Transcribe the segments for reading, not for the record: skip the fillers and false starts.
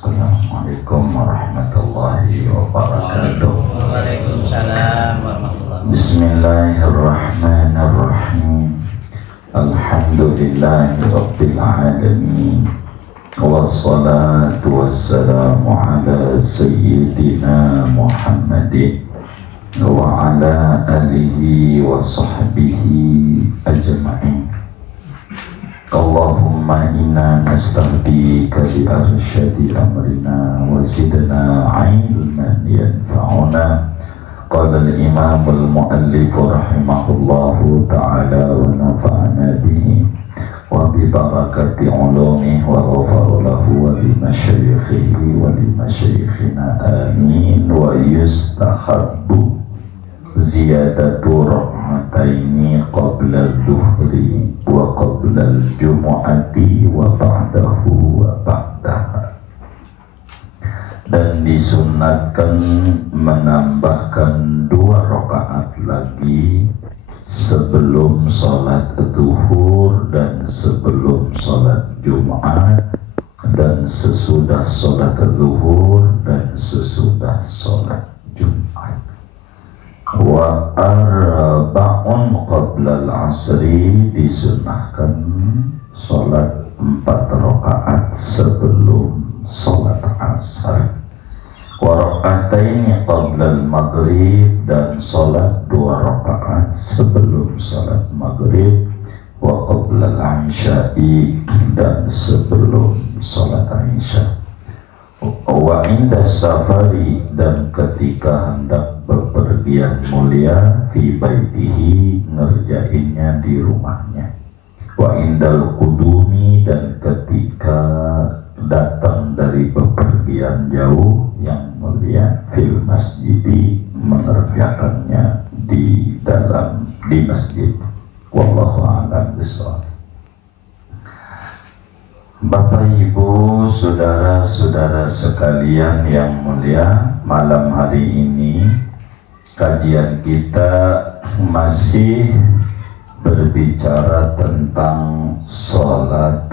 Assalamualaikum warahmatullahi wabarakatuh. Waalaikumsalam warahmatullahi wabarakatuh. Bismillahirrahmanirrahim. Alhamdulillahi rabbil alamin. Wassalatu wassalamu ala sayyidina Muhammadin wa ala alihi wa sahbihi ajma'in. Allahumma inna nasta'dika bi arsyadi amrina wa zidna ilman yanfa'una. Qala al-imam al-muallif rahimahullahu ta'ala wa nafa'ana bihi wa bi barakati ulumihi wa ghafara lahu wa li masyayikhihi wa li masyayikhina amin. Wa yustahabbu ziyadatu rak'ataini qabla dhuhri wa qabla al-jumu'ati wa ba'dahu wa ba'daha. Dan disunatkan menambahkan 2 rakaat lagi sebelum sholat zuhur dan sebelum sholat Jumat, dan sesudah sholat zuhur dan sesudah sholat Jumat. Wa arba'un qabla al-asri, disunahkan sholat 4 rakaat sebelum sholat asar. Wa raka'ataini qabla al-maghrib, dan sholat 2 rakaat sebelum sholat maghrib. Wa qabla al-isya'i, dan sebelum sholat isya. Wa inda safari, dan ketika hendak bepergian mulia, fi baitihi, ngerjainnya di rumahnya. Wa indal qudumi, dan ketika datang dari bepergian jauh yang mulia, fil masjidi, mengerjakannya di masjid. Wallahu a'lam bishawab. Bapak Ibu, saudara-saudara sekalian yang mulia, malam hari ini kajian kita masih berbicara tentang sholat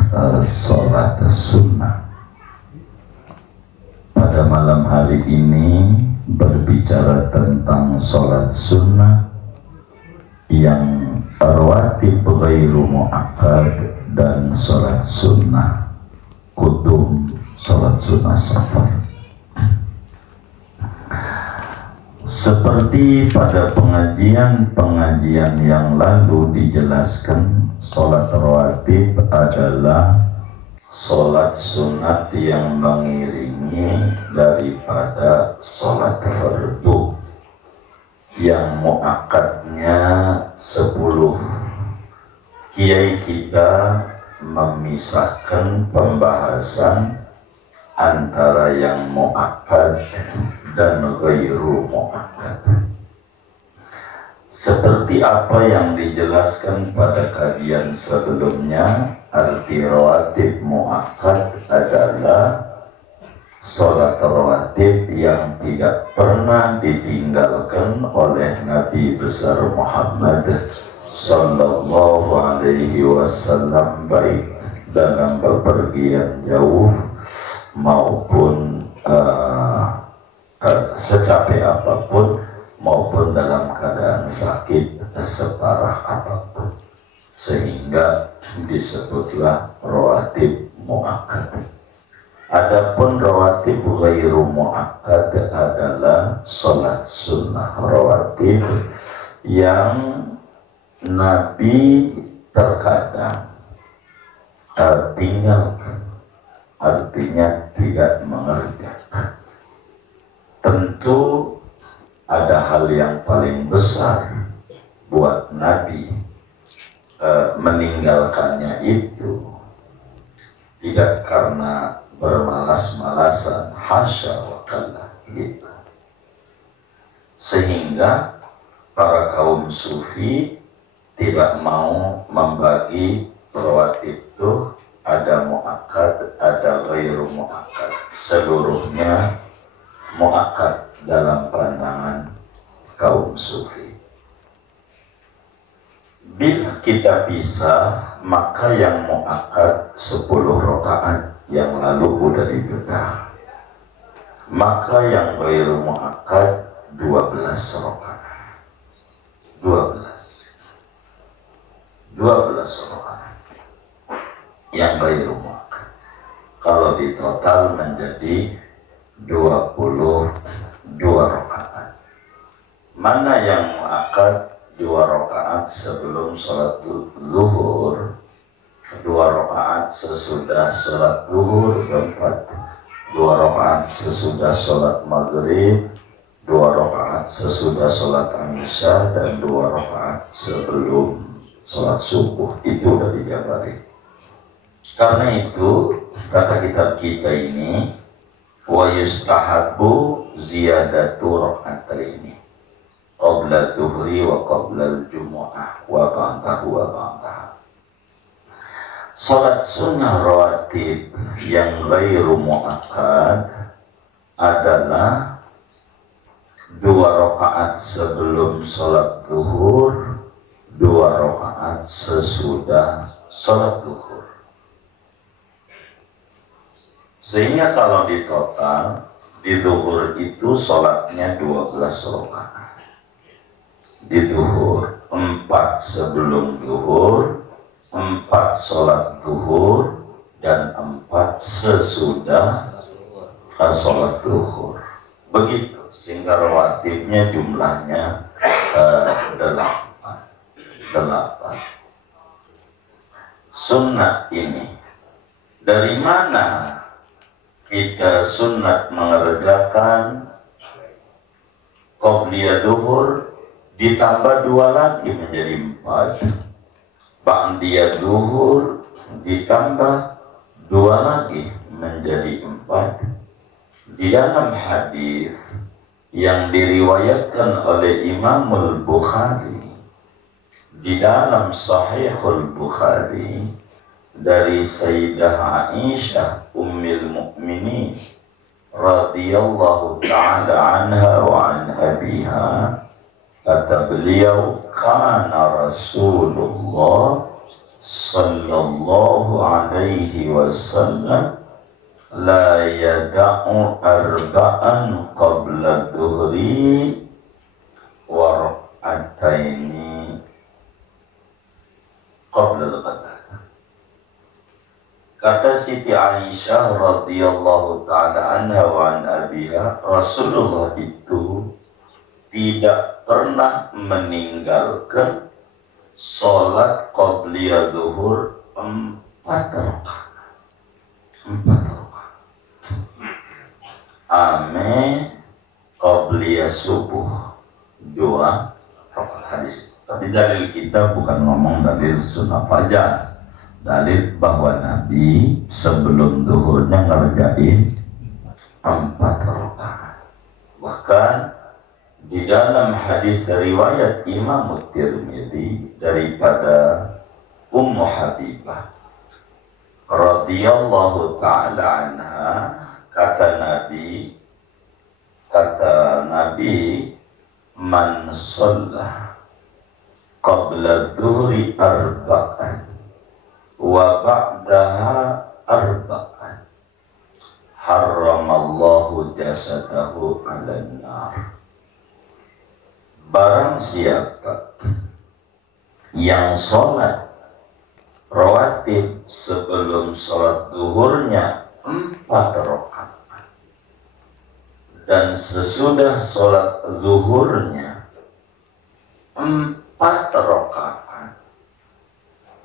sunnah. Pada malam hari ini berbicara tentang sholat sunnah yang rawatib ghairu mu'akkad, dan sholat sunnah qudum, sholat sunnah safar. Seperti pada pengajian yang lalu dijelaskan, sholat rawatib adalah sholat sunat yang mengiringi daripada sholat fardu, yang mu'akkadnya 10. Kiai kita memisahkan pembahasan antara yang mu'akkad dan ghairu mu'akkad. Seperti apa yang dijelaskan pada kajian sebelumnya, arti rawatib mu'akkad adalah sholat rawatib yang tidak pernah ditinggalkan oleh Nabi besar Muhammad sallallahu alaihi wasallam, baik dalam bepergian jauh maupun secapek apapun, maupun dalam keadaan sakit separah apapun, sehingga disebutlah rawatib mu'akkad. Adapun rawatib ghairu mu'akkad adalah sholat sunnah rawatib yang Nabi terkadang tinggalkan, artinya tidak mengerjakan. Tentu ada hal yang paling besar buat Nabi meninggalkannya itu tidak karena bermalas-malasan, hasya wa kalla, gitu. Sehingga para kaum sufi tidak mau membagi rawatib itu ada mu'akkad, ada ghairu mu'akkad. Seluruhnya mu'akkad dalam pandangan kaum sufi. Bila kita bisa, maka yang mu'akkad 10 rakaat yang lalu udah dibedah. maka yang ghairu muakkad 12 rakaat. 12 rakaat yang ghairu muakkad. Kalau di total menjadi 22 rakaat. Mana yang muakkad? 2 rakaat sebelum sholat zuhur, 2 rakaat sesudah sholat zuhur, 2 rakaat sesudah sholat maghrib, 2 rakaat sesudah sholat isya, dan 2 rakaat sebelum sholat subuh. Itu udah dijabari. Karena itu kata kitab kita ini, wa yustahabbu ziyadatu raka'ataini qabla dhuhri wa qabla al-jumu'ah wa ba'dahu wa ba'daha. Salat sunnah rawatib yang ghairu muakkad adalah 2 rakaat sebelum sholat zuhur, 2 rakaat sesudah sholat zuhur. Sehingga kalau di total di zuhur itu sholatnya 12 rakaat. Di zuhur 4 sebelum zuhur, 4 sholat zuhur, dan 4 sesudah sholat zuhur. Begitu, sehingga rawatibnya jumlahnya 8. Sunnah ini, dari mana kita sunnat mengerjakan qobliyah zuhur ditambah 2 lagi menjadi 4, ba'diyah zuhur ditambah 2 lagi menjadi 4. Di dalam hadis yang diriwayatkan oleh Imamul Bukhari di dalam Sahihul Bukhari dari Sayyidah Aisyah Ummul Mukminin radhiyallahu ta'ala anha wa an abiha, kata beliau, kana Rasulullah sallallahu alaihi wasallam la yada'u arba'an qabla dhuhri wa rak'ataini qabla al-ghada. Kata Siti Aisyah radhiyallahu ta'ala anha wa an abiha, Rasulullah itu tidak pernah meninggalkan sholat qobliyah zuhur 4 rakaat. 4 rakaat. Ame qobliyah subuh 2 rakaat. Hadis. Tapi dalil kita bukan ngomong dalil sunnah fajar. Dalil bahwa Nabi sebelum zuhurnya ngerjain 4 rakaat. Bahkan di dalam hadis riwayat Imam Tirmidzi daripada Ummu Habibah radhiyallahu ta'ala anha, kata Nabi, man shalla qabla dhuhri arba'an wa ba'daha arba'an harramallahu jasadahu 'alan nar. Barang siapa yang sholat rawatib sebelum sholat zuhurnya 4 rakaat dan sesudah sholat zuhurnya 4 rakaat,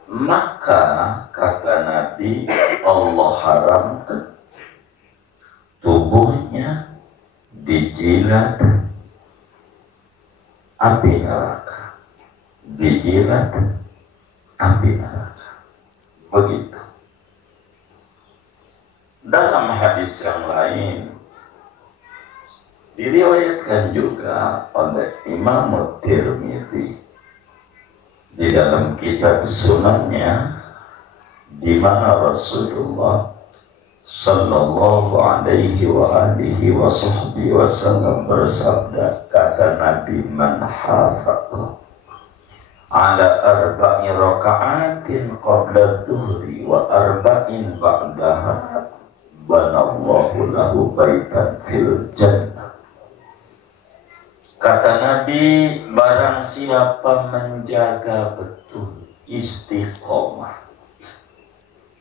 maka kata Nabi, Allah haramkan tubuhnya dijilat api neraka, dijilat api neraka. Begitu. Dalam hadis yang lain diriwayatkan juga oleh Imam Tirmidzi di dalam kitab sunannya, di mana Rasulullah sallallahu alaihi wa alihi wa sahbihi wasallam bersabda, kata Nabi, man hafaza ala arba'i raka'atin qabla dhuhri wa arba'in ba'daha banallahu lahu baitan fil jannah. Kata Nabi, barang siapa menjaga betul istiqomah,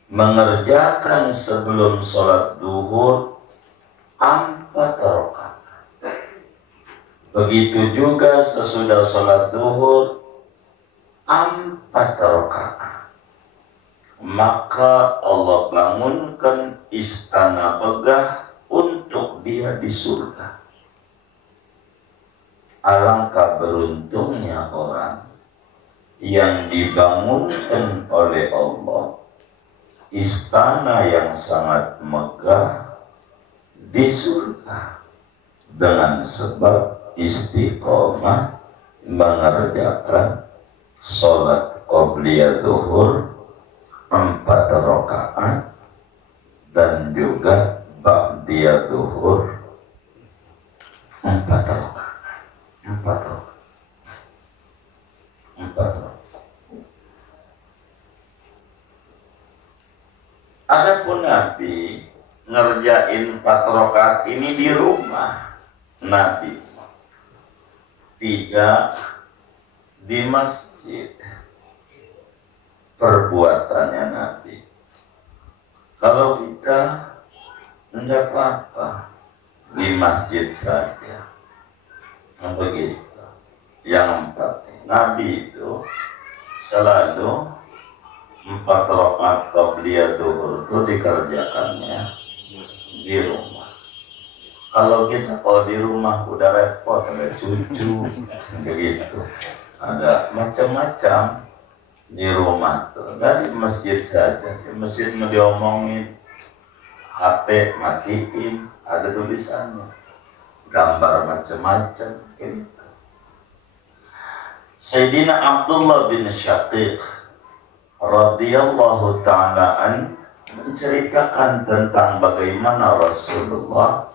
mengerjakan sebelum sholat duhur 4 rakaat, begitu juga sesudah sholat duhur 4 rakaat, maka Allah bangunkan istana megah untuk dia di surga. Alangkah beruntungnya orang yang dibangunkan oleh Allah istana yang sangat megah di surga dengan sebab istiqomah mengerjakan sholat qobliyah duhur 4 rakaat dan juga ba'diyah duhur 4 rakaat. 4 rakaat. Adapun Nabi ngerjain 4 rakaat ini di rumah Nabi, 3 di masjid. Perbuatannya Nabi. Kalau kita enggak apa-apa di masjid saja. Begitu. Yang 4, Nabi itu selalu 4 rakaat qobliyah duhur itu dikerjakannya di rumah. Kalau kita di rumah udah repot, ada cucu, begitu, ada macam-macam di rumah tuh, nggak di masjid saja. Di masjid mau diomongin, HP matiin, ada tulisannya, gambar macam-macam, gitu. Sayyidina Abdullah bin Syaqiq radhiyallahu ta'ala an menceritakan tentang bagaimana Rasulullah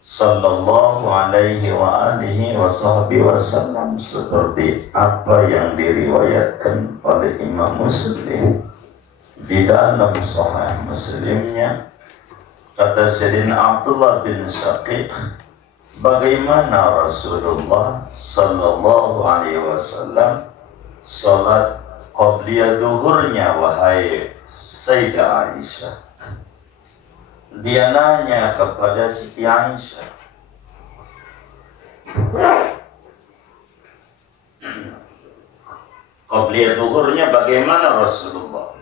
sallallahu alaihi wa alihi wasallam seperti apa yang diriwayatkan oleh Imam Muslim di dalam Sahih Muslimnya. Kata Sayyidina Abdullah bin Syaqiq, bagaimana Rasulullah sallallahu alaihi wasallam salat qobliyah duhurnya, wahai Sayyidah Aisyah. Dia nanya kepada Siti Aisyah, qobliyah duhurnya bagaimana Rasulullah?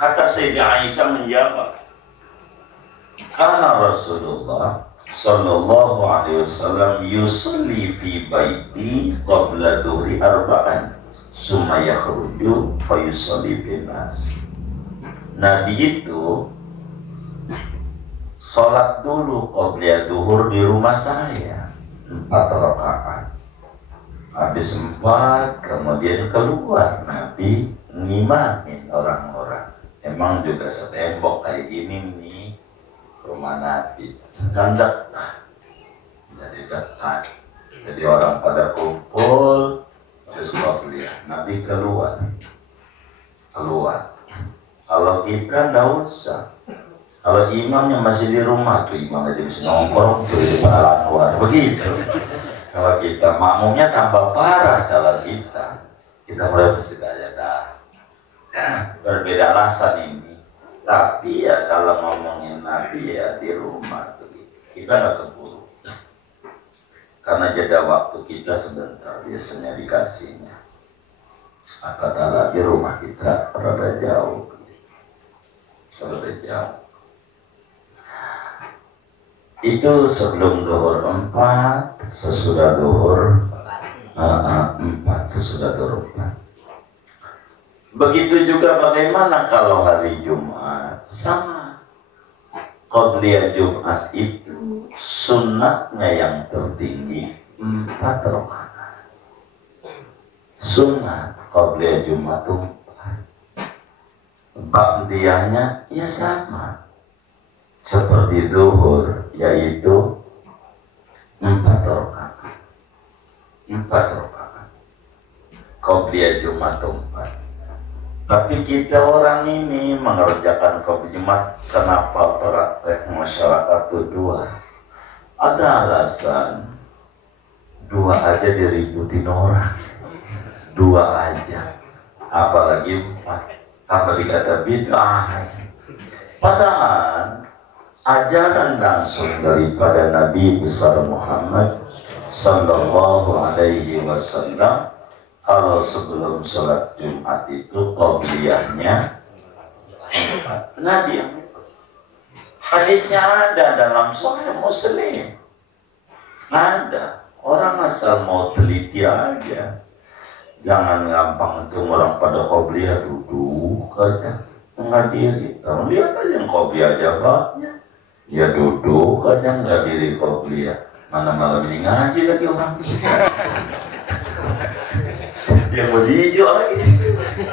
Kata Sayyidah Aisyah menjawab, karena Rasulullah sallallahu alaihi wasallam yusalli fi baiti qabla duhri arba'an summa yakhruju fa yusalli bin nas. Nabi itu sholat dulu qobliyah duhur di rumah saya 4 rakaat. Habis 4 kemudian keluar Nabi ngimamin orang-orang. Emang juga setembok kayak gini nih rumah Nabi, kan dekat, jadi dekat. Jadi orang pada kumpul, terus qobliyah, Nabi keluar. Kalau kita nggak usah. Kalau imamnya masih di rumah tuh, imam aja bisa nongkrong tuh di depan luar, begitu. Kalau kita makmumnya tambah parah. Kalau kita mulai mesti kayak berbeda rasa ini. Tapi ya kalau ngomongin Nabi ya di rumah begitu. Kita nggak keburu. Karena jeda waktu kita sebentar biasanya dikasihnya. Apatah lagi rumah kita rada jauh. Rada jauh. Itu sebelum duhur 4, sesudah duhur 4, sesudah duhur 4. Begitu juga bagaimana kalau hari Jumat, sama. Qobliyah Jumat itu sunnahnya yang tertinggi 4 rakaat. Sunnah qobliyah Jumat itu 4. Ba'diyahnya ya sama seperti duhur, yaitu 4 rakaat. 4 rakaat. Qobliyah Jumat 4. Tapi kita orang ini mengerjakan kebijakan, kenapa praktek masyarakat itu dua? Ada alasan, dua aja diributin orang, dua aja, apalagi empat, apa dikata bid'ah. Padahal ajaran langsung daripada Nabi besar Muhammad Sallallahu Alaihi Wasallam, kalau sebelum sholat Jumat itu qobliyahnya Nabi. Hadisnya ada dalam Sahih Muslim. Ada. Orang asal mau teliti aja. Jangan gampang itu orang pada qobliyah duduk aja menghadiri. Kamu lihat aja yang qobliyah jabatnya. Ya duduk aja nggak diri qobliyah. Mana malam ini ngaji lagi orang. Yang berhijau lagi.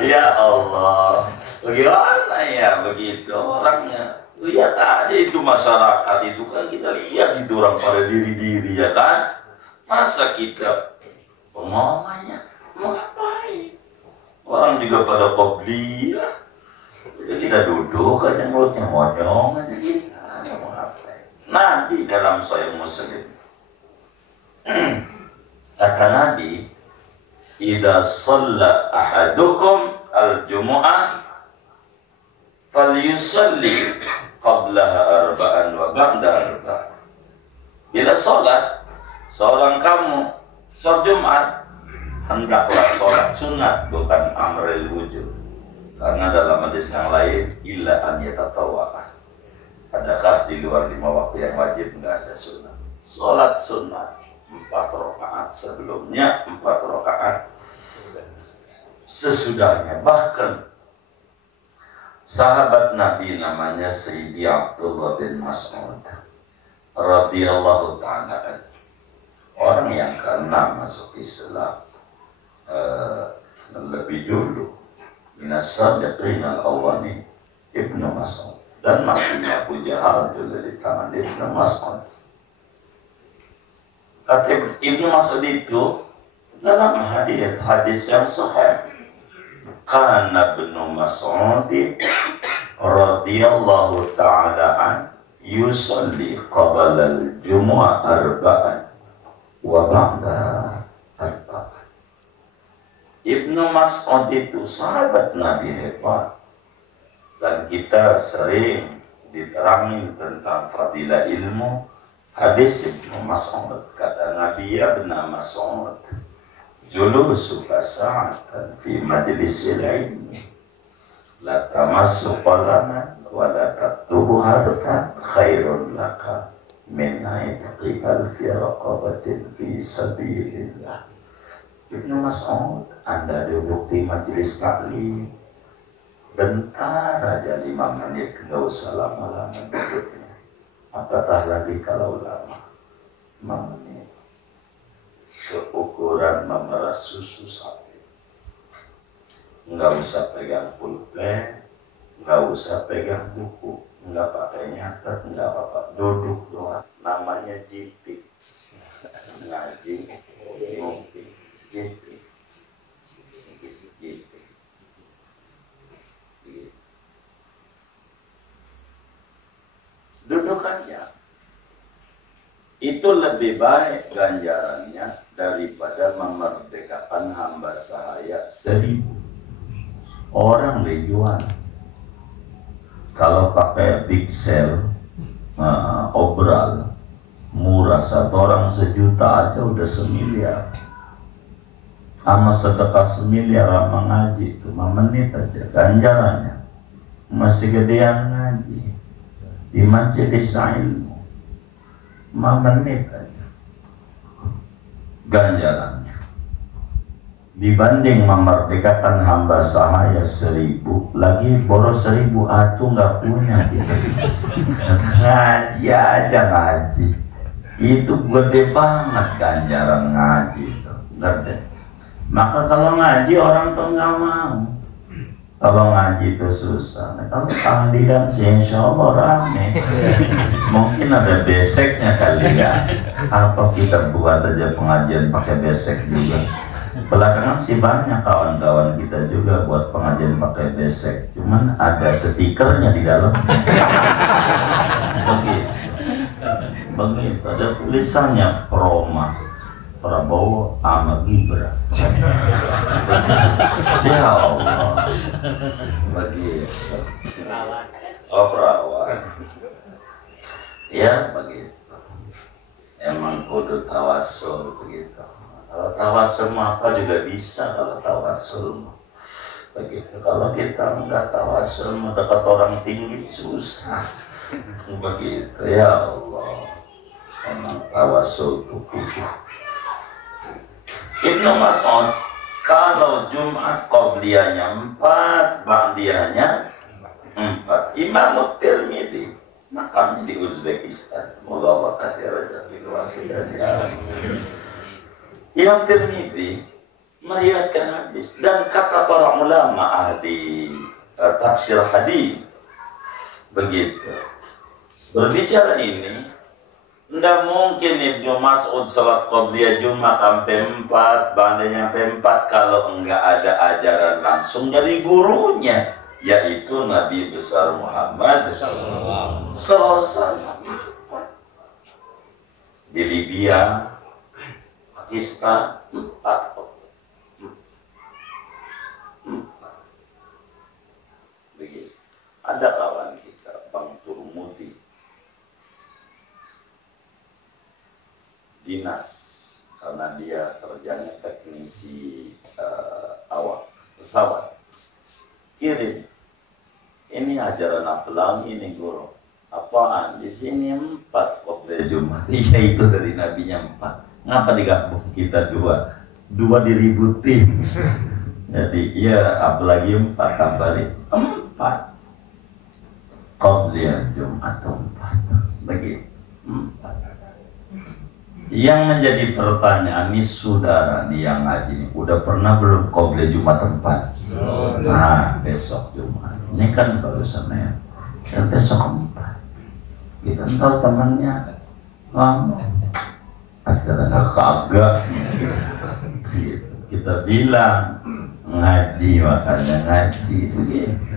Ya Allah, bagaimana ya begitu orangnya? Lihat aja itu masyarakat itu kan, kita lihat itu orang pada diri-diri ya kan. Masa kita pengomongnya mau ngapain? Orang juga pada qobliyah. Jadi kita duduk aja mulutnya monyong aja kita. Mau ngapain? Nabi dalam Sahih Muslim kata Nabi, idza shalla ahadukum al-jumu'ah falyusalli qablaha arba'an wa ba'da arba'an. Bila sholat seorang kamu sholat Jumat, hendaklah sholat sunat, bukan amrul wujud. Karena dalam hadis yang lain, illa an yatatawwa. Adakah di luar 5 waktu yang wajib enggak ada sunat? Sholat sunat 4 rakaat sebelumnya, 4 rakaat sesudahnya. Bahkan sahabat Nabi namanya Sayyidi Abdullah bin Mas'ud radhiyallahu ta'ala, orang yang keenam masuk Islam lebih dulu, minas sadiqin al-awwalin, Ibnu Mas'ud, dan matinya Abu Jahal juga di tangan Ibnu Mas'ud. Kata Ibnu Mas'ud itu dalam hadis yang sahih, kana Ibnu Mas'ud radhiyallahu ta'ala an yusalli qabla al-jumu'ah arba'an wa ba'da arba'an. Ibnu Mas'ud itu sahabat Nabi hebat, dan kita sering diterangin tentang fadilah ilmu. Hadis Ibnu Mas'ud, kata Nabi, ya Ibnu Mas'ud, julusuka sa'atan fi majlisil ilmi la tamassu qalaman wa la taktubu harkan khairun laka min aitqikal fi raqabatin fi sabilillah. Ibnu Mas'ud, Anda duduk di majelis taklim bentar aja 5 menit, nggak usah lama-lama duduknya. Apatah lagi kalau lama, 5 menit, seukuran memeras susu sapi. Nggak usah pegang pulpen, nggak usah pegang buku, nggak pakai nyatet, nggak apa-apa, duduk doang. Namanya jipik, ngaji, ngopi, jipik, jipik. Duduk aja. Itu lebih baik ganjarannya daripada memerdekakan hamba sahaya 1000 orang dijual. Kalau pakai big sale, obral murah, 1 orang 1 juta aja udah 1 miliar. Sama sedekah 1 miliar sama ngaji itu 5 menit aja ganjarannya. Masih gedean ngaji di majelis ilmu 5 menit aja ganjarannya, dibanding memerdekakan hamba sahaya 1000. Lagi boros 1000 atuh nggak punya gitu. Ngaji aja, ngaji itu gede banget ganjaran ngaji itu, gede. Maka kalau ngaji orang tuh nggak mau. Kalau ngaji itu susah. Nah, kalau tahlilan sih insya Allah rame. Mungkin ada beseknya kali ya. Apa kita buat aja pengajian pakai besek juga. Belakangan sih banyak kawan-kawan kita juga buat pengajian pakai besek, cuman ada stikernya di dalam. Begitu, ada tulisannya Proma, Prabowo sama Gibran. Ya Allah, begitu. Oh perawan, ya begitu. Emang kudu tawasul begitu. Kalau tawasul maka juga bisa kalau tawasul. Begitu. Kalau kita nggak tawasul mendekat orang tinggi susah. Begitu ya Allah. Emang tawasul itu kudu. Ibnu Mas'ud kalau Jumat qobliyahnya 4, ba'diyahnya 4. Imam Tirmidzi makamnya di Uzbekistan. Moga Allah kasih rezeki luas kita sekarang. Imam Tirmidzi meriwayatkan hadis dan kata para ulama ahli tafsir hadis begitu. Berbicara ini, tidak mungkin Ibnu Mas'ud salat qobliyah Jumat sampai 4, bandanya sampai 4 kalau enggak ada ajaran langsung dari gurunya, yaitu Nabi besar Muhammad SAW. Di Libya, Pakistan, 4. Begitu. Ada kawan kita, Bang Turmudi, dinas karena dia kerjanya teknisi awak pesawat, kirim ini ajaran apa ini guru, apaan di sini 4 qobliyah Jumat. Iya itu dari nabinya 4, ngapa digabung kita 2 diributin. Jadi iya apalagi 4 tambahin 4 qobliyah Jumat 4 begitu 4. Yang menjadi pertanyaan ini saudara nih yang ngaji ini udah pernah belum qobliyah Jumat 4? Nah besok Jumat ini kan baru Senin dan besok 4. Kita tahu temannya ngomong acaranya kagak. Kita bilang ngaji makanya ngaji begitu.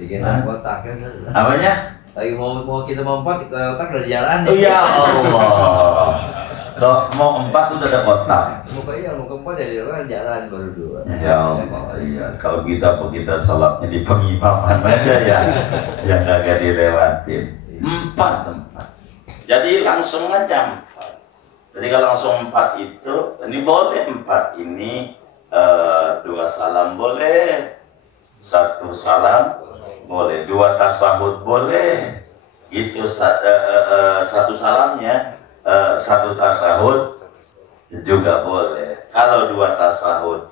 Bikin kotak kan? Apanya? Lagi mau kita mau 4 kotak udah jalan. Ya Allah. Kalau mau 4 udah ada kotak. Mau ke 4 jadi orang jalan baru 2. Ya Allah, iya. Kalau kita salatnya di pengimaman aja ya, yang kagak dilewatin. 4. Jadi langsung aja 4. Jadi kalau langsung 4 itu, ini boleh 4 ini 2 salam boleh, 1 salam boleh, 2 tasahud boleh, itu 1 salamnya. 1 tasahud juga boleh. Kalau 2 tasahud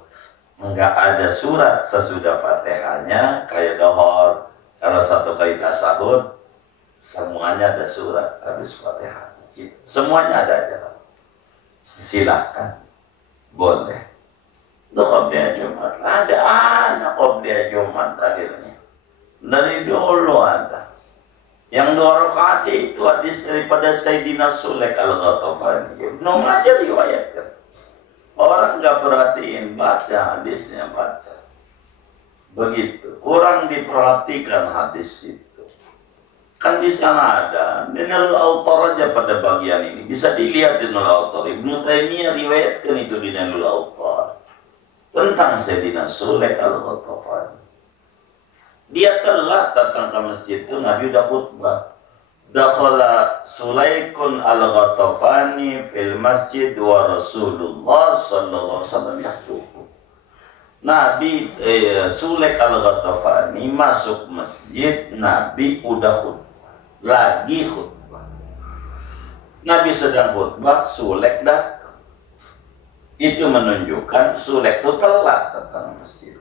enggak ada surat sesudah Fatihahnya kayak dohor. Kalau 1 kali tasahud semuanya ada surat habis Fatihah. Semuanya ada aja. Silakan, boleh. Itu qobliyah Jumat. Ada anak qobliyah Jumat akhirnya. Dari dulu ada. Yang 2 rakaat itu hadis daripada Sayyidina Sulaik Al-Ghatafani. Ibnu Majah riwayatkan. Orang nggak perhatiin, baca hadisnya, baca. Begitu. Kurang diperhatikan hadis itu. Kan di sana ada. Di Nailul Awtar aja pada bagian ini. Bisa dilihat di Nailul Awtar. Ibnu Taimiyah riwayatkan itu di Nailul Awtar. Tentang Sayyidina Sulaik Al-Ghatafani. Dia telah datang ke masjid itu, Nabi udah khutbah. Dakhala Sulaikun al-Ghatafani fil masjid wa Rasulullah sallallahu alaihi wasallam yakhutub. Nabi Sulaik al-Ghatafani masuk masjid, Nabi udah khutbah. Lagi khutbah. Nabi sedang khutbah, Sulaik datang. Itu menunjukkan Sulaik itu telat datang ke masjid.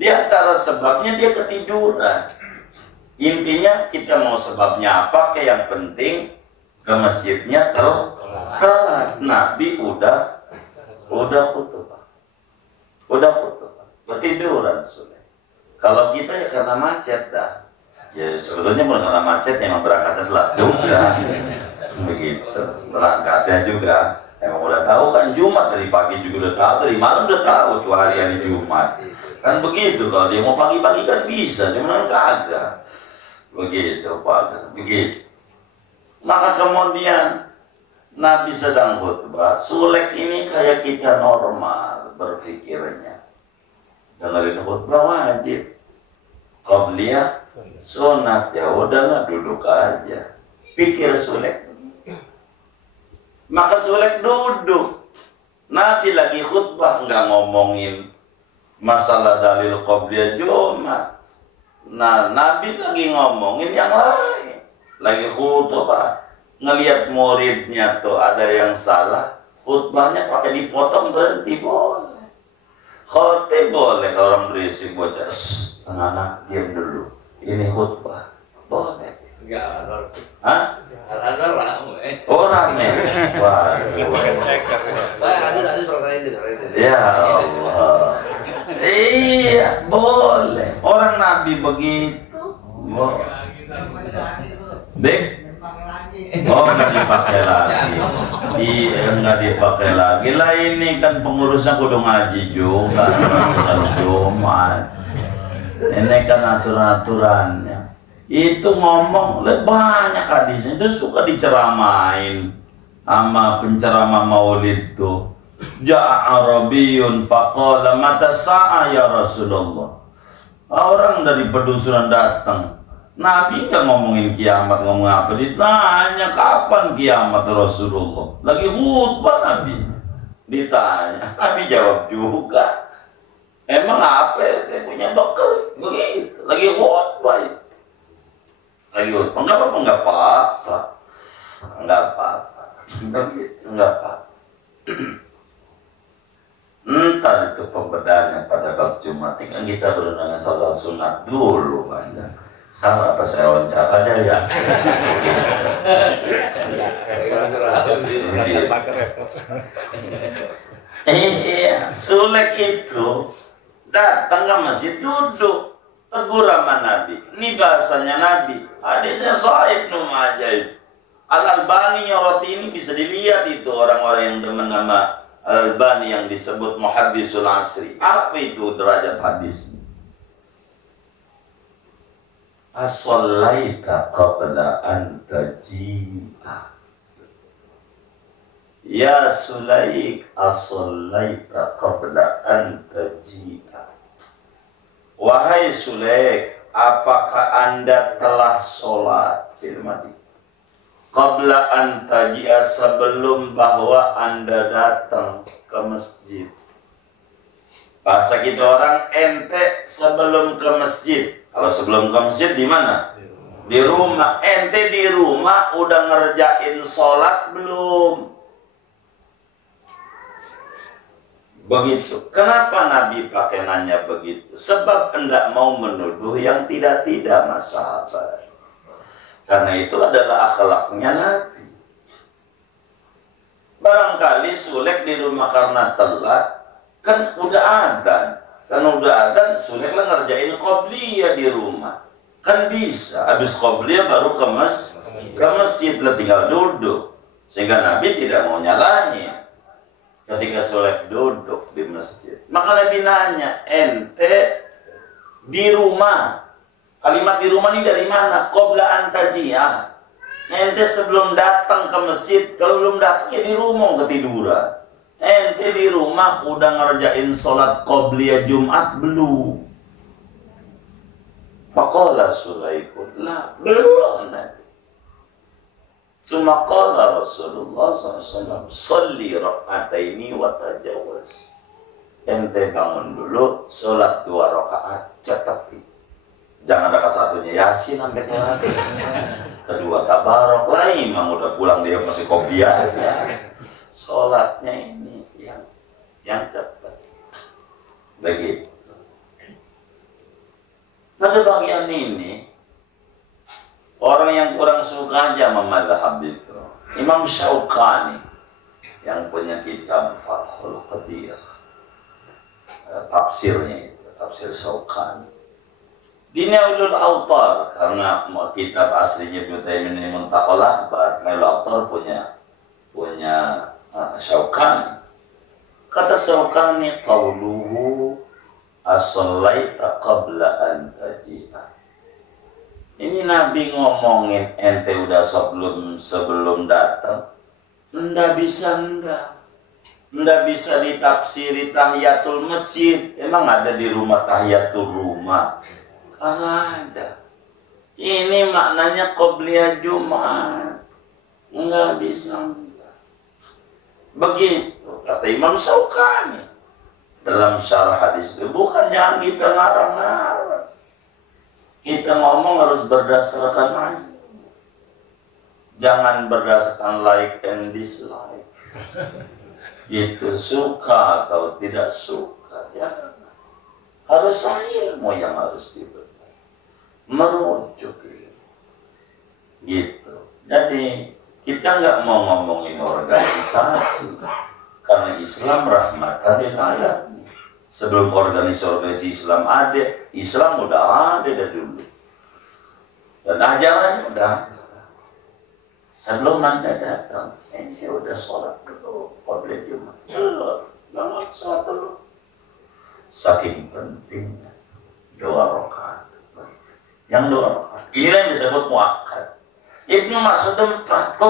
Di antara sebabnya dia ketiduran. Intinya kita mau sebabnya apa, kayak yang penting ke masjidnya telat. Nabi udah khutbah. Ketiduran sudah. Kalau kita ya karena macet dah. Ya sebetulnya bukan karena macet, memang berangkatnya telat juga. Begitu. Berangkatnya juga Emang udah tahu kan Jumat, dari pagi juga udah tahu, dari malam udah tahu tuh hari Jumat. Kan begitu, kalau dia mau pagi-pagi kan bisa, cuman kan kagak. Begitu Pak, begitu. Maka kemudian Nabi sedang khutbah, Sulek ini kayak kita normal berpikirnya. Dengerin khutbah wajib. Qabliyah sunat, ya udahlah duduk aja. Pikir Sulek. Maka Sulek duduk. Nabi lagi khutbah, nggak ngomongin masalah dalil Qabliyah Jumat. Nah, Nabi lagi ngomongin yang lain. Lagi khutbah. Ngelihat muridnya tuh ada yang salah, khutbahnya pakai dipotong, berhenti boleh. Khotib boleh kalau orang berisik bocah. Anak-anak diam dulu. Ini khutbah. Boleh. Enggak ada. Hah? Ada rame. Oh rame. Waduh. Ada pertanyaan. Ya Allah. Iya, boleh. Orang Nabi begitu. Bek. Oh, nggak dipakai lagi. Iya, nggak dipakai lagi. Lah ini kan pengurusnya kudu ngaji juga, aturan Jumat. Ini kan aturan-aturannya. Itu ngomong banyak hadisnya, itu suka diceramain sama penceramah maulid tuh. Ja'a Arabiyun faqala mata sa'a ya Rasulullah. Orang dari pedusunan datang. Nabi nggak ngomongin kiamat, ngomong apa? Ditanya kapan kiamat Rasulullah. Lagi khutbah Nabi. Ditanya, Nabi jawab juga. Emang apa? Dia punya bekal begitu. Lagi khutbah. Lagi khutbah nggak apa-apa, nggak apa-apa, nggak apa-apa, nggak apa-apa. Entar itu pembedaannya pada bab Jumat. Kan kita berundangan salat sunat dulu banyak. Sama apa saya wawancara aja ya. Iya, Sulek itu datang ke masjid duduk, tegur sama Nabi. Ini bahasanya Nabi. Hadisnya Sahih Ibnu Majah. Al-Albani nyoroti ini bisa dilihat itu orang-orang yang demen nama Al-Albani yang disebut Muhaddisul Asri. Apa itu derajat hadisnya? As-sallaita qabla an taji'a. Ya Sulaik, as-sallaita qabla an taji'a. Wahai Sulaik, apakah Anda telah sholat fil Madinah? Qabla an taji'a, sebelum bahwa Anda datang ke masjid. Bahasa kita orang, ente sebelum ke masjid. Kalau sebelum ke masjid di mana? Di rumah. Ente di rumah udah ngerjain sholat belum? Begitu. Kenapa Nabi pakai nanya begitu? Sebab hendak mau menuduh yang tidak-tidak, mas sahabat. Karena itu adalah akhlaknya Nabi. Barangkali Sulek di rumah karena telat, kan udah adzan. Kan udah adzan, Sulek lah ngerjain qobliyah di rumah. Kan bisa, habis qobliyah baru ke masjid lah, tinggal duduk. Sehingga Nabi tidak mau nyalahin ketika Sulek duduk di masjid. Maka Nabi nanya, ente di rumah. Kalimat di rumah ini dari mana? Qabla an taji'a. Ente sebelum datang ke masjid, kalau belum datang ya di rumah ketiduran. Ente di rumah udah ngerjain sholat qobliyah Jumat belum? Faqala Sulaikun, la belum Nabi. Sumaqala Rasulullah SAW, salli rak'ataini wa tajawaz. Ente bangun dulu, sholat 2 rakaat, cepat. Jangan rakaat satunya Yasin sampai kelar. Kedua tabarok lah, imam udah pulang dia masih qobliyah aja. Sholatnya ini yang cepat. Begitu. Pada bagian ini orang yang kurang suka aja sama mazhab itu. Imam Syaukani yang punya kitab Fathul Qadir, tafsirnya itu, tafsir Syaukani. Di Nailul Autar, karena kitab aslinya Ibnu Taimiyah ini Muntaqal Akhbar, Nailul Autar punya Syaukani. Kata Syaukani, qauluhu as-sallaita qabla an taji'a. Ini Nabi ngomongin ente udah sebelum datang. Nggak bisa ditafsiri tahiyatul masjid. Emang ada di rumah tahiyatul rumah? Kagak ada. Ini maknanya qobliyah Jumat. Nggak bisa. Begitu kata Imam Syaukani dalam syarah hadis itu. Bukan jangan kita ngarang-ngarang. Kita ngomong harus berdasarkan ayat. Jangan berdasarkan like and dislike. Itu suka atau tidak suka. Ya. Harus ilmu yang harus diberikan. Merujuk gitu. Jadi kita nggak mau ngomongin organisasi karena Islam rahmatan lil alamin. Sebelum organisasi Islam ada, Islam udah ada dari dulu. Dan ajarannya udah. Sebelum Anda datang, ente udah sholat dulu, qobliyah Jumat. Belum sholat dulu. Saking pentingnya doa rakaat. Yang doa rakaat. Inilah yang disebut muakkad. Ibnu Mas'ud 4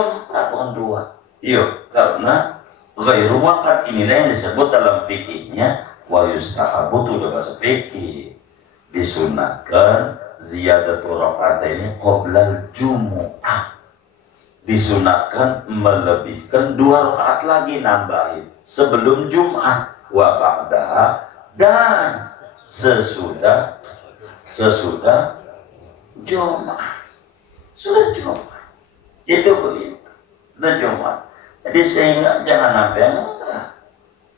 bukan 2. Iya, karena ghairu muakkad inilah yang disebut dalam fikihnya wa yustahabu, itu udah bahasa fikih. Disunatkan ziyadatul raka'ataini qoblal jumu'ah. Disunatkan melebihkan 2 rakaat lagi nambahin sebelum Jumat wa ba'daha dan sesudah Jumat. Sudah Jumat. Itu begitu. Sudah Jumat. Jadi sehingga jangan sampai enggak.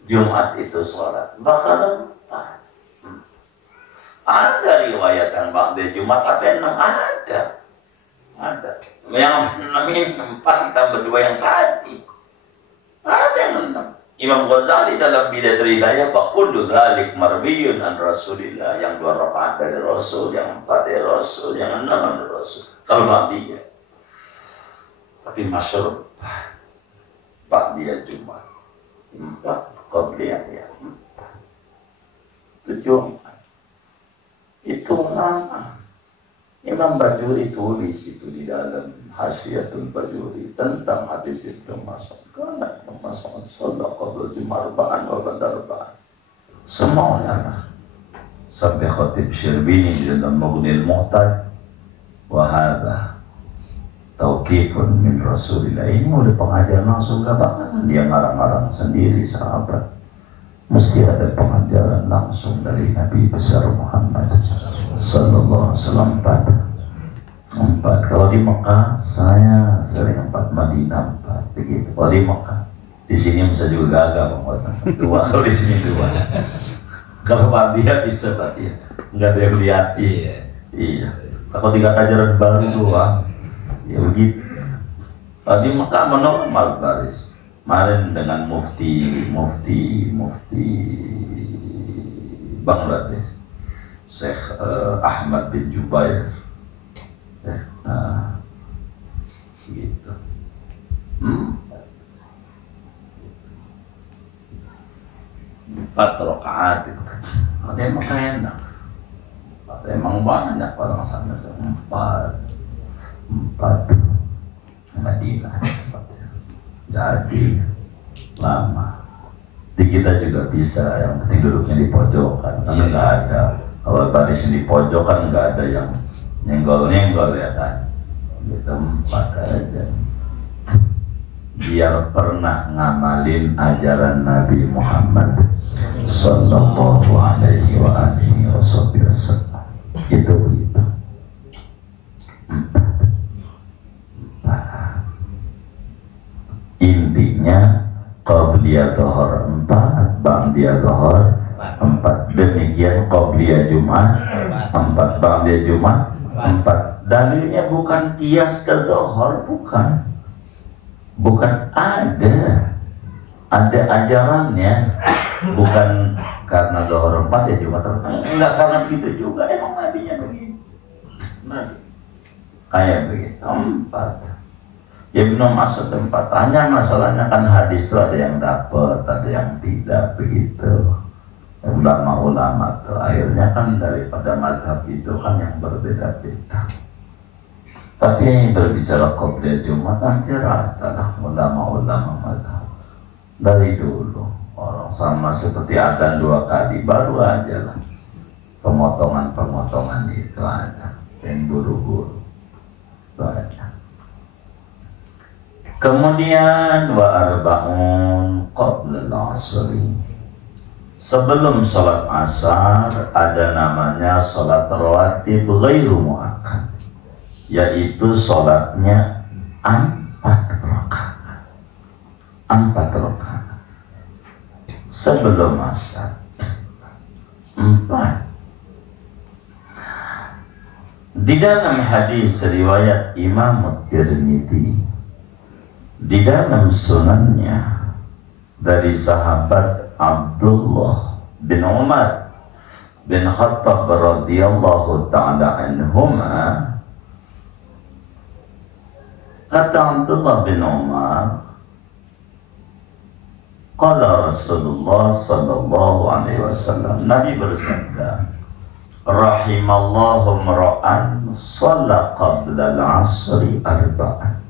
Jumat itu sholat bakal 4. Ada riwayat yang ba'da Jumat sampai 6 ada. Yang 6 ini 4 ditambah 2 yang tadi. Ada yang 6. Imam Ghazali dalam Bidayatul Hidayah kullu dzalik marwiyun an Rasulillah, yang 2 rakaat dari Rasul, yang 4 dari Rasul, yang 6 dari Rasul. Kalau ba'diyah. Tapi masyhur ba'diyah Jumat 4, qabliyah ya 4. Itu Jumat. Itu nama. Imam Bajuri tulis itu di dalam Hasyiatul Bajuri tentang hadis itu masuk. Karena masuk sholat qabla Jumat arba'an wa ba'da arba'an. Semuanya lah. Sampai Khatib Syirbini di dalam Mughnil Muhtaj. Wahada tauqifun min Rasulillah. Ini udah pengajaran langsung, gak bakalan dia ngarang-ngarang sendiri sahabat. Mesti ada pengajaran langsung dari Nabi besar Muhammad sallallahu alaihi wasallam. 4. Kalau di Mekah saya sering 4, Madinah 4 begitu. Kalau di Mekah, di sini bisa juga gagal penguatan 2. Kalau di sini 2. Kalau Madinah bisa Madinah, nggak ada yang lihat. Iya. Kalau 3 ajaran baru doang, ya begitu. Kalau di Mekah normal baris. Kemarin dengan mufti Bangladesh, Syekh Ahmad bin Jubair. Gitu. 4 rakaat itu. Ada emang enak. Ada emang banyak orang sana 4 Madinah. Jadi lama. Di kita juga bisa, yang penting duduknya di pojokan. Karena nggak ada. Kalau baris di pojokan nggak ada yang nyenggol ya kan. Kita 4 aja. Biar pernah ngamalin ajaran Nabi Muhammad sallallahu alaihi wasallam. Itu begitu. 4. Intinya qabliyah dhuhr 4, ba'diyah dhuhr 4. Demikian qabliyah Jumat 4, ba'diyah Jumat 4. Dalilnya bukan kias ke dhuhr, bukan ada ajarannya, bukan karena dhuhr 4 ya Jumat 4. Enggak karena begitu juga, emang nabinya begitu. Nabi kayak begitu 4. Ibnu Mas'ud 4. Hanya masalahnya kan hadis itu ada yang dapat, ada yang tidak begitu. Ulama-ulama itu akhirnya kan daripada mazhab itu kan yang berbeda-beda. Tapi yang berbicara qobliyah Jumat hampir rata ulama-ulama mazhab dari dulu. Orang sama seperti adzan 2 kali baru aja lah. Pemotongan-pemotongan itu ada yang buru-buru itu aja. Kemudian wa arba'un qabla al-'asri. Sebelum sholat asar ada namanya sholat rawatib ghairu muakkad, yaitu sholatnya 4 rakaat. 4 rakaat sebelum asar. 4. Di dalam hadis riwayat Imam Tirmidzi, di dalam sunannya dari sahabat Abdullah bin Umar bin Khattab radhiyallahu ta'ala anhuma, kata Abdullah bin Umar, qala Rasulullah sallallahu alaihi wasallam, Nabi bersabda, rahimallahu mra'an shalla qabla al-'asri arba'an.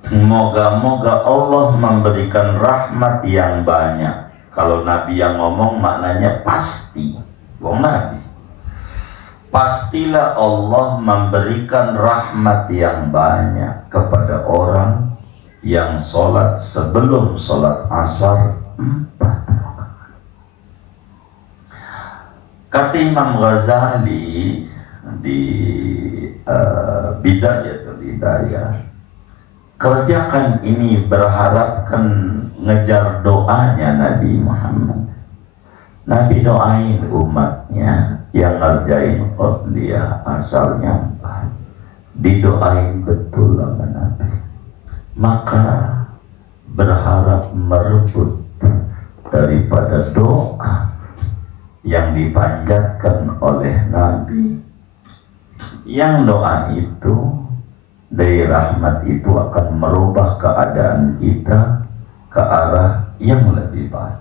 Moga-moga Allah memberikan rahmat yang banyak. Kalau Nabi yang ngomong maknanya pasti. Wong Nabi, pastilah Allah memberikan rahmat yang banyak kepada orang yang sholat sebelum sholat asar 4 rakaat. Kata Imam Ghazali di Bidayah, kerjakan ini berharapkan ngejar doanya Nabi Muhammad. Nabi doain umatnya yang ngerjain qobliyah asalnya 4, didoain betul sama Nabi. Maka berharap merebut daripada doa yang dipanjatkan oleh Nabi, yang doa itu dari rahmat itu akan merubah keadaan kita ke arah yang lebih baik.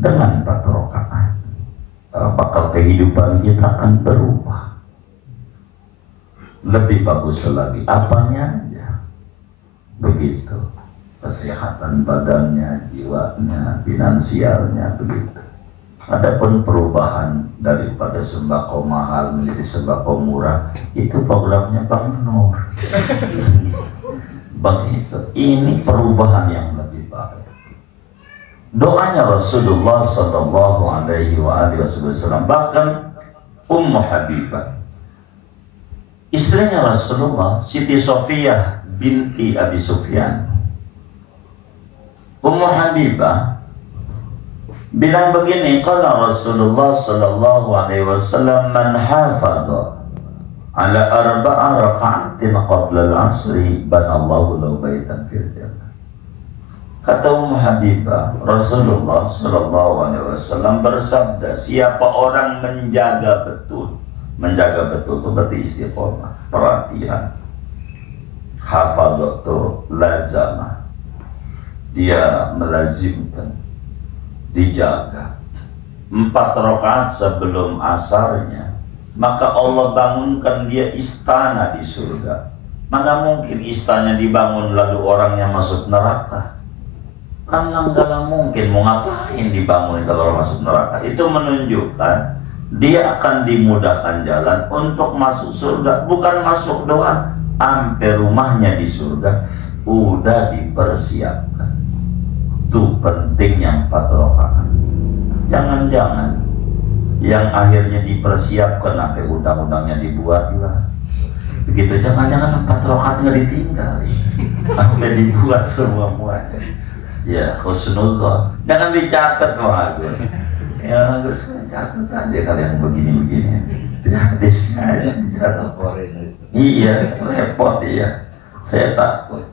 Dengan 4 rakaat bakal kehidupan kita akan berubah lebih bagus lagi. Apanya aja begitu, kesehatan badannya, jiwanya, finansialnya begitu. Adapun perubahan daripada sembako mahal menjadi sembako murah, itu programnya Bang Nur. Begitu. Ini perubahan yang lebih baik. Doanya Rasulullah sallallahu alaihi wasallam, bahkan Ummu Habibah, istrinya Rasulullah, Siti Sofiyah binti Abi Sufyan, Ummu Habibah bilang begini, qala Rasulullah sallallahu alaihi wasallam, man hafadha ala 4 raka'atin qabla al-'asri banallahu lahu baitan fil jannah. Kata Ummu Habibah, Rasulullah sallallahu alaihi wasallam bersabda, siapa orang menjaga betul itu berarti istiqomah, perhatian. Hafadha itu lazama, dia melazimkan, dijaga 4 rakaat sebelum asarnya, maka Allah bangunkan dia istana di surga. Mana mungkin istana dibangun lalu orangnya masuk neraka? Kan nggak mungkin. Mau ngapain dibangun kalau orang masuk neraka? Itu menunjukkan dia akan dimudahkan jalan untuk masuk surga, bukan masuk doang. Sampai rumahnya di surga udah dipersiapkan. Itu pentingnya 4 rakaat. Jangan-jangan yang akhirnya dipersiapkan sampai undang-undangnya dibuatlah. Begitu, jangan-jangan 4 rakaat nggak ditinggal, sampai dibuat semuanya. Ya, husnuzon. Jangan dicatat Agus. Ya Agus, catat aja kalian begini-begini. Hadisnya aja dicatat. Iya, repot ya. Saya takut.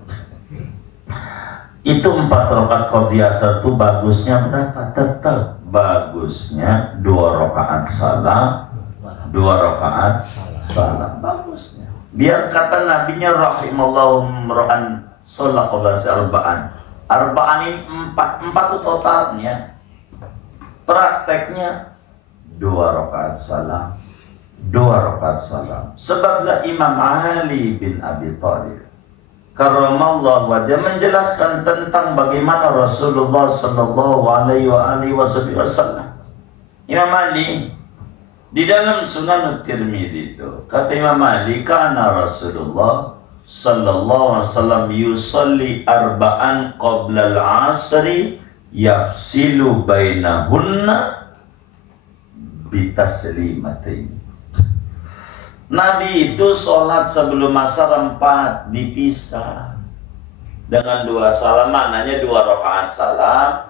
Itu 4 rakaat qobliyah asar itu bagusnya berapa? Tetap bagusnya 2 rakaat salam, 2 rakaat salam, bagusnya. Biar kata nabinya rahimallahu mra'an sholat qabla arba'an. Arba'an ini empat itu totalnya. Prakteknya 2 rakaat salam, 2 rakaat salam. Sebablah Imam Ali bin Abi Thalib karramallahu wajhah menjelaskan tentang bagaimana Rasulullah sallallahu alaihi wasallam. Imam Ali di dalam Sunan Tirmidzi itu kata Imam Ali, kana Rasulullah sallallahu alaihi wasallam yusalli arba'an qabla al-'asri yafsilu bainahunna bitaslimatain. Nabi itu sholat sebelum asar 4 dipisah dengan 2 salam, maknanya 2 rakaat salam,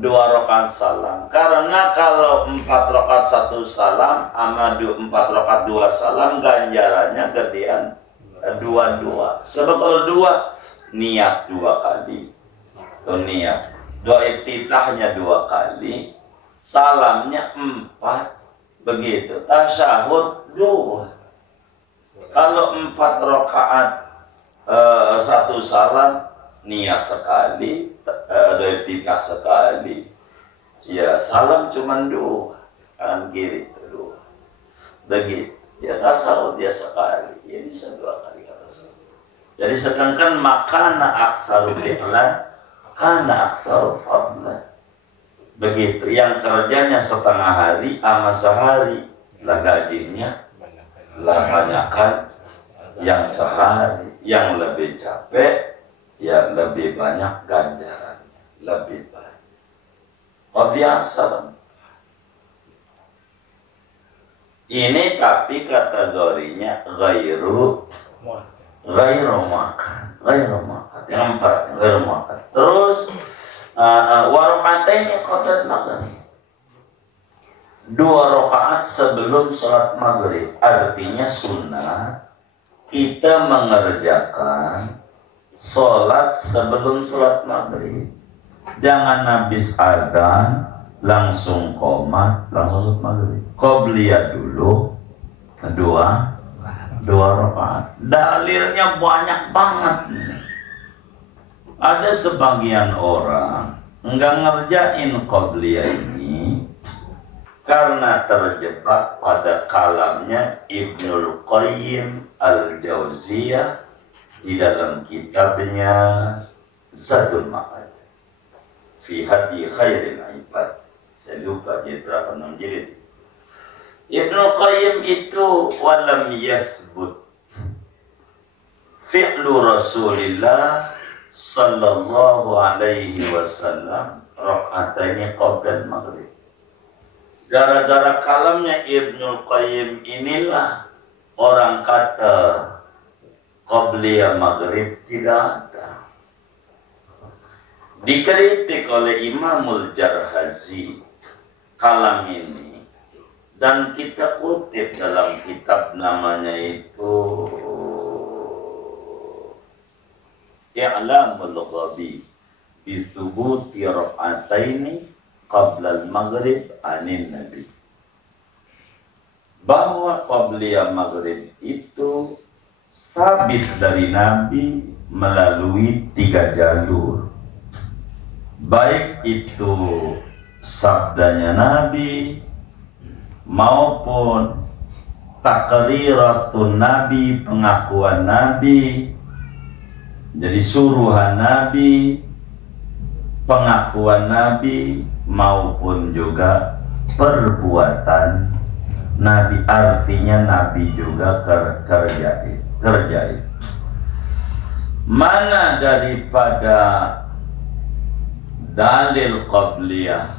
2 rakaat salam. Karena kalau 4 rakaat 1 salam sama 4 rakaat 2 salam ganjarannya gedean 2. Sebab kalau 2 niat 2 kali, tuh niat doa iftitahnya 2 kali, salamnya 4. Begitu, tasyahud 2. Kalau 4 rakaat 1 salam niat sekali, iftitah sekali. Ya, salam cuma 2, kanan kiri 2. Begitu. Ya tasyahud ya sekali. Ya bisa 2 kali kata saya. Jadi sedangkan makana aksaru fi'lan kana aksaru fadlan. Begitu, yang kerjanya setengah hari sama sehari, lah gajinya lah banyakkan yang sehari. Yang lebih capek ya lebih banyak ganjarannya, lebih banyak. Oh biasa. Ini tapi kategorinya ghairu makan. Yang 4 ghairu makan. Terus warakatain qabla maghrib, 2 rakaat sebelum sholat maghrib. Artinya sunnah kita mengerjakan sholat sebelum sholat maghrib. Jangan habis adzan langsung qomat langsung sholat maghrib. Qobliyah dulu, 2 rakaat. Dalilnya banyak banget. Ada sebagian orang enggak ngerjain qobliyah ini karena terjebak pada kalamnya Ibnul Qayyim Al-Jauziyah di dalam kitabnya Zadul Ma'ad fi Hadi Khairil Ibad. Saya lupa dia berapa nomor jilid. Ibnul Qayyim itu walam yasbut fi'lu Rasulillah sallallahu alaihi wasallam raka'ataini qabla maghrib. Gara-gara kalamnya Ibnul Qayyim inilah orang kata qabliyah maghrib tidak ada. Dikritik oleh Imamul Jarhazi kalam ini, dan kita kutip dalam kitab namanya itu I'lamul Ghabi bi thubuti rak'ataini qabla al-maghrib anin nabi, bahwa qabliyah maghrib itu sabit dari Nabi melalui 3 jalur, baik itu sabdanya Nabi maupun takriratun Nabi, pengakuan Nabi. Jadi suruhan Nabi, pengakuan Nabi, maupun juga perbuatan Nabi. Artinya Nabi juga kerjain. Mana daripada dalil qabliyah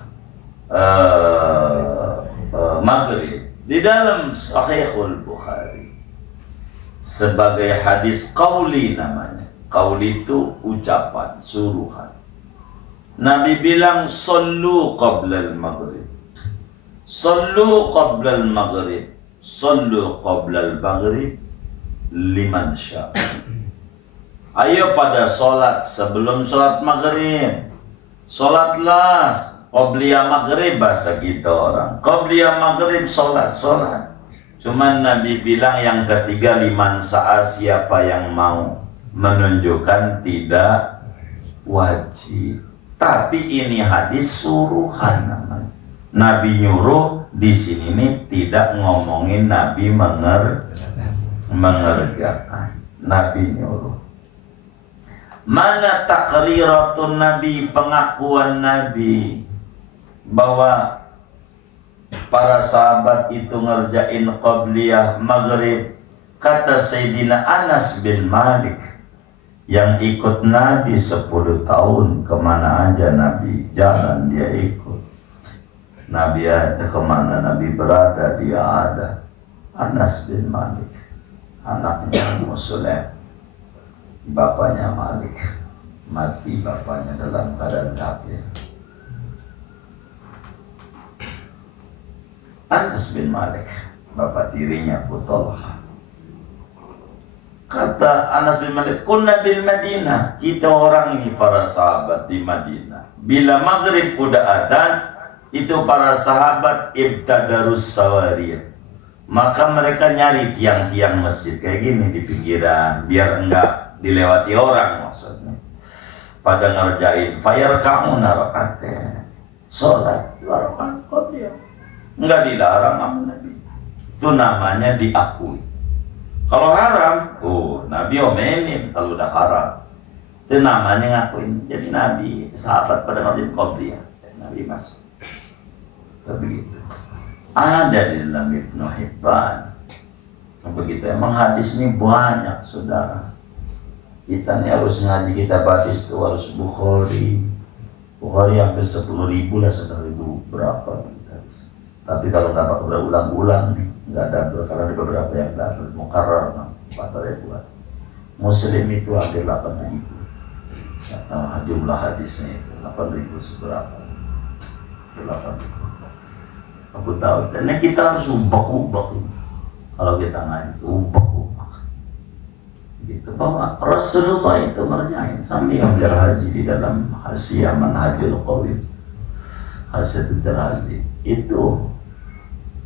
maghrib di dalam Sahihul Bukhari sebagai hadis qauli namanya. Qauli itu ucapan, suruhan. Nabi bilang sallu qabla al-maghrib, sallu qabla al-maghrib, sallu qabla al-maghrib liman syaa. Ayo pada sholat sebelum sholat maghrib. Sholatlah qabliyah maghrib bahasa kita orang. Qabliyah maghrib sholat. Cuman Nabi bilang yang ketiga, liman sa'a, siapa yang mau, menunjukkan tidak wajib. Tapi ini hadis suruhan namanya. Nabi nyuruh, di sini nih tidak ngomongin Nabi mengerjakan. Nabi nyuruh. Mana takriratun Nabi, pengakuan Nabi bahwa para sahabat itu ngerjain qabliyah maghrib. Kata Sayyidina Anas bin Malik, yang ikut Nabi 10 tahun, kemana aja Nabi jalan dia ikut. Nabi ada kemana Nabi berada dia ada. Anas bin Malik, anaknya Muslim, bapaknya Malik, mati bapaknya dalam keadaan kafir. Anas bin Malik, bapak tirinya Abu Talha. Kata Anas bin Malik, kunna bil Madinah, kita orang ini para sahabat di Madinah. Bila maghrib udah adzan, itu para sahabat ibtadarus sawariyah. Maka mereka nyari tiang-tiang masjid kayak gini di pinggiran, biar enggak dilewati orang maksudnya. Pada ngerjain fayar kamu narakaten, sholat 2 rakaat qabliyah. Enggak dilarang sama Nabi. Itu namanya diakui. Kalau haram, Nabi omelin kalau udah haram. Itu namanya ngakuin. Jadi Nabi, sahabat pada ngerjain qabliyah, Nabi masuk. Begitu. Ada di dalam Ibnu Hibban. Begitu. Emang hadis ini banyak, saudara. Kita nih harus ngaji kitab hadis itu harus Bukhari. Bukhari hampir 10.000 lah, 10.000 berapa. Tapi kalau nggak pakai berulang-ulang nih, nggak double, karena ada beberapa yang double, mukarrar 4.000-an. Muslim itu hampir 8.000. Jumlah hadisnya itu 8.000 seberapa. 8.000. Aku tahu. Dan kita harus ubah-ubah. Kalau kita ngaji, ubah-ubah. Gitu. Bahwa Rasulullah itu ngerjain. Sambil yang Jarhazi di dalam Hasiyah Manhajul Qawim. Hasiyah Jarhazi. Itu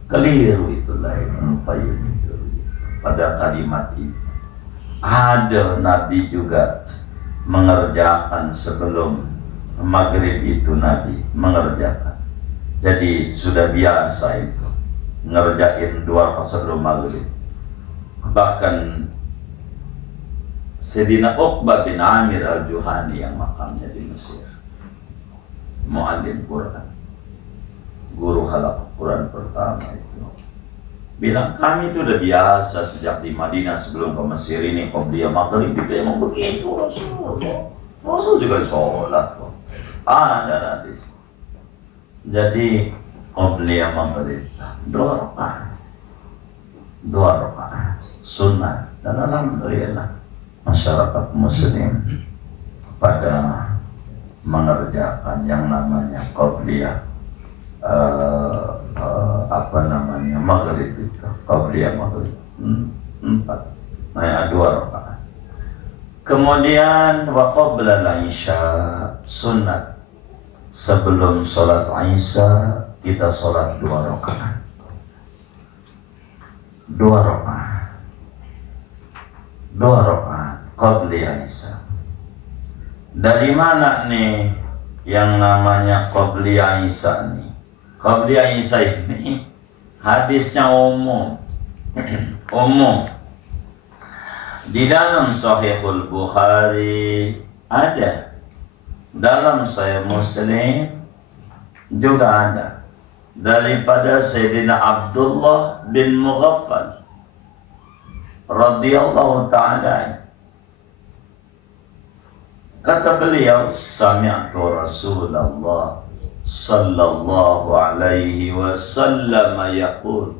keliru itulah yang itu. Pada kalimat itu ada Nabi juga mengerjakan sebelum maghrib itu, Nabi mengerjakan. Jadi sudah biasa itu ngerjain 2 rakaat sebelum maghrib. Bahkan Sayyidina Uqbah bin Amir al-Juhani yang makamnya di Mesir, muallim Quran, guru halaqah Quran pertama itu, bilang kami itu udah biasa sejak di Madinah sebelum ke Mesir ini qabliyah maghrib itu emang begitu Rasul juga sholat kok. Ada hadis. Jadi qabliyah maghrib 2 rakaat sunnah, dan alhamdulillah masyarakat muslim pada mengerjakan yang namanya qabliyah maghrib itu, qabliyah maghrib 4, 2 rakaat. Kemudian wa qabla al-isya sunnah, sebelum sholat Isya kita sholat 2 rakaat. 2 rakaat qabliyah Isya. Dari mana nih yang namanya qabliyah Isya nih? Qabliyah Isya ini hadisnya umum. Umum. Di dalam Sahihul Bukhari ada, dalam Sahih Muslim juga ada, daripada Sayyidina Abdullah bin Mughaffal radhiyallahu ta'ala. Kata beliau, sami'tu Rasulullah sallallahu alaihi wasallam yaqul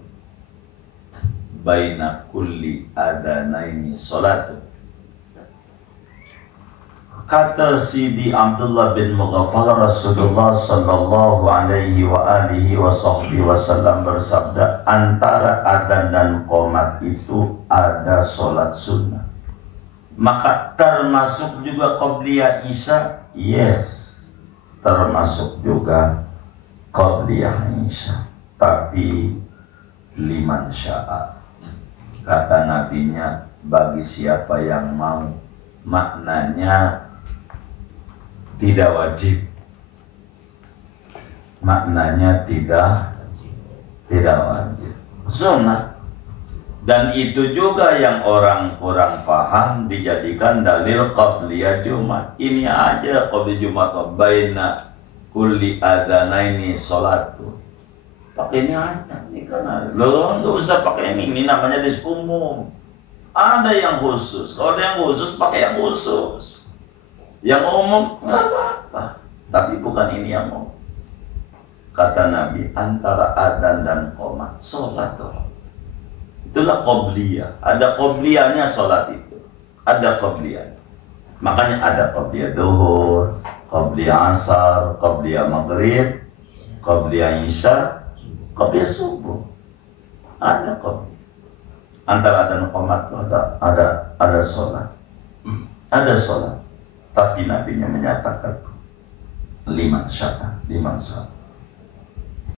baina kulli adanaini salatu. Kata Sidi Abdullah bin Mughaffal, Rasulullah sallallahu alaihi wa alihi wa sahbihi wasallam bersabda, antara adzan dan qomat itu ada sholat sunnah. Maka termasuk juga qabliyah Isya? Yes, termasuk juga qabliyah Isya. Tapi liman sya'a. Kata nabinya, bagi siapa yang mau. Maknanya tidak wajib, maknanya tidak wajib, sunnah. Dan itu juga yang orang kurang paham dijadikan dalil qabliyah Jumat. Ini aja qabli Jumat, baina kulli adzanaini sholatu. Pakai ini aja, ini kan lo nggak usah pakai ini namanya dis umum. Ada yang khusus, kalau ada yang khusus pakai yang khusus. Yang umum nggak apa-apa, tapi bukan ini yang umum. Kata Nabi, antara adzan dan qomat sholat tuh. Itulah qobliyah. Ada qobliyahnya sholat itu. Ada qobliyah. Makanya ada qobliyah duhur, qobliyah asar, qobliyah maghrib, qobliyah isya, qobliyah subuh. Ada qobliyah. Antara adzan dan qomat itu ada sholat. Ada sholat. Tapi nabinya menyatakan liman sya'a.